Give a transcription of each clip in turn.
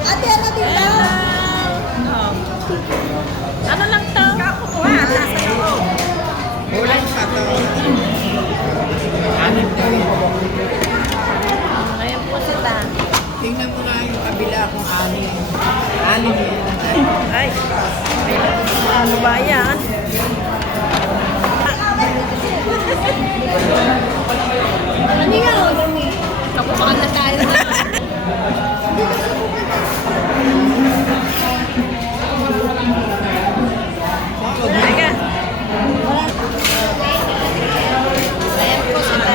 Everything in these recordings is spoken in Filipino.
Ate, ano dito? Ano lang to? Kakuha, nasa loob. Ulan pa to. Anim na yun. Ngayon po sila. Tingnan mo nga yung kabila kung anim. Anim yun. Ay, ano ba yan? Ano nga, Dami? Kapupakan na tayo. Teka. Ayan po sila.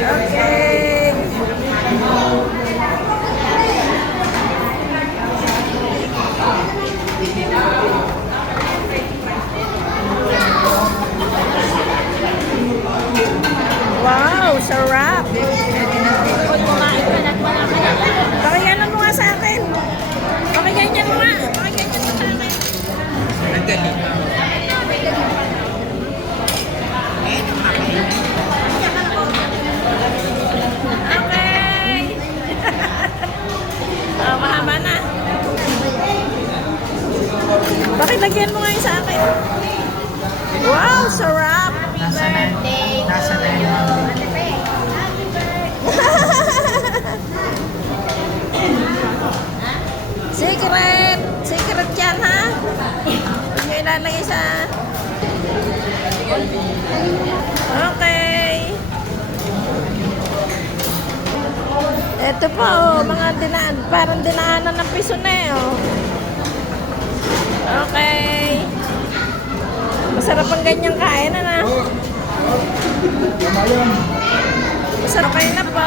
Okay. Wow, sarap. Pakinggan mo nga sa akin. Pakinggan mo nga. Pakinggan mo sa akin. Ang galing. Okay. Oh, mahaba na. Pakilagyan mo nga yun sa akin. Wow, sarap. Nasa na yun. Secret. Secret yan, ha? Hindi nyo ilalagay sa... Okay. Ito po, oh, mga dinaan, parang dinaanan ng piso na eh, oh. Okay. Masarap ang ganyang kain, ano? Masarap kayo na po.